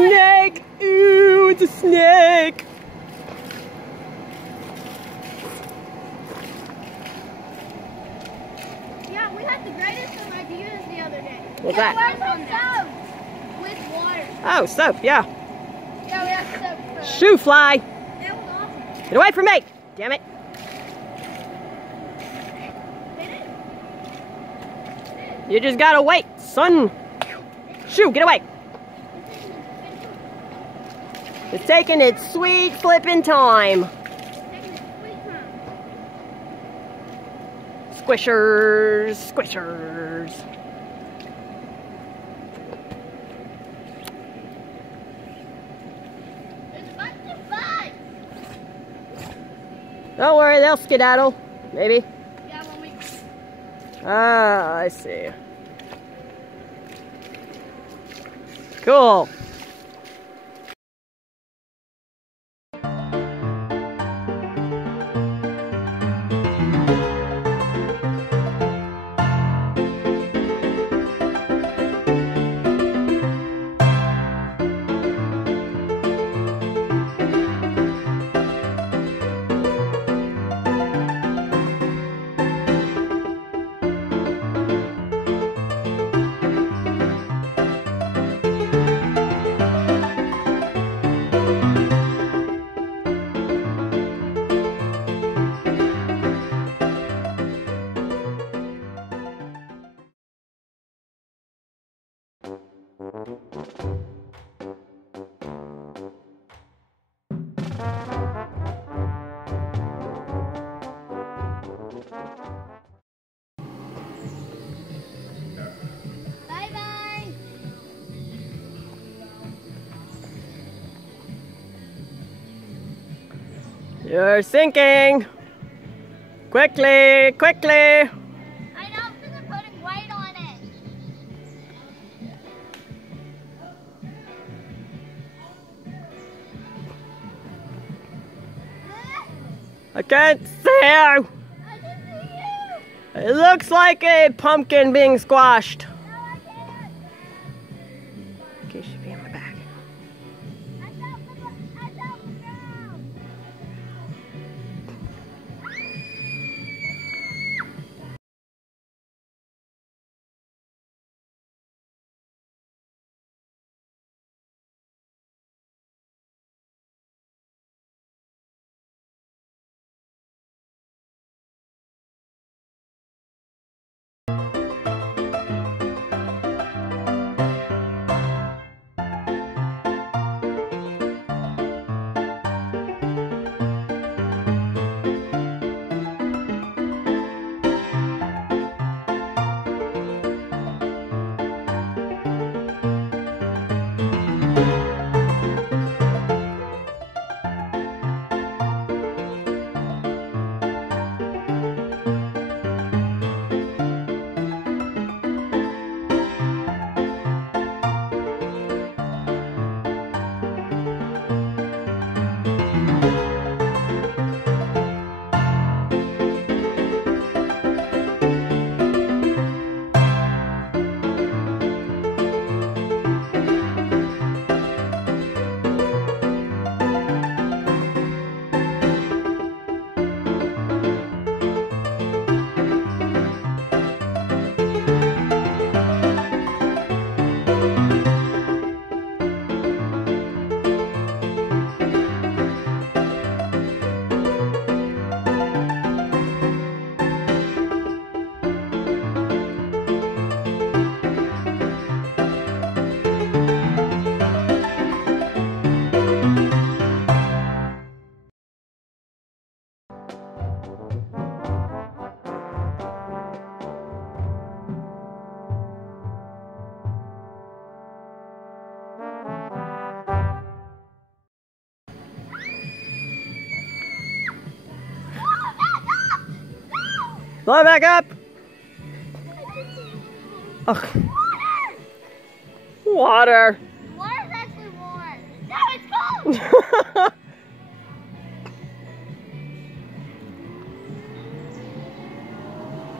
snake! Ooh, it's a snake! Yeah, we had the greatest of ideas the other day. What's that? With water. Oh, soap, yeah. Yeah, we have soap for Shoe fly! It was awesome. Get away from me! Damn it! You just gotta wait, son! Shoo, get away! It's taking its sweet flippin' time. Squishers, squishers. There's a bunch of bugs. Don't worry, they'll skedaddle. Maybe. Yeah, when we... Ah, I see. Cool. Bye-bye. You're sinking. Quickly, quickly. I know, because I'm putting white on it. I can't see you. I can see you. It looks like a pumpkin being squashed. No, I can't. Okay, should be on my back. I felt the ground. Blow back up! Oh. Water! The water's actually warm. No, it's cold!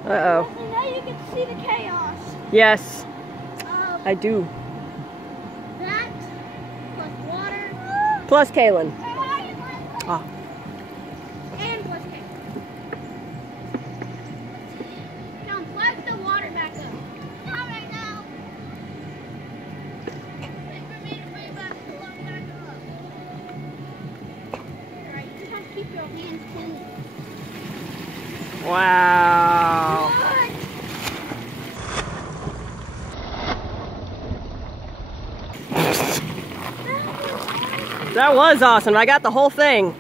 Uh-oh. So now you can see the chaos. Yes, I do. That Plus Kaylin. Oh. And plus K. Come, flash the water back up. Not right now. Wait for me to bring back the water back up. Alright, you just have to keep your hands clean. Wow. What? That was awesome. I got the whole thing.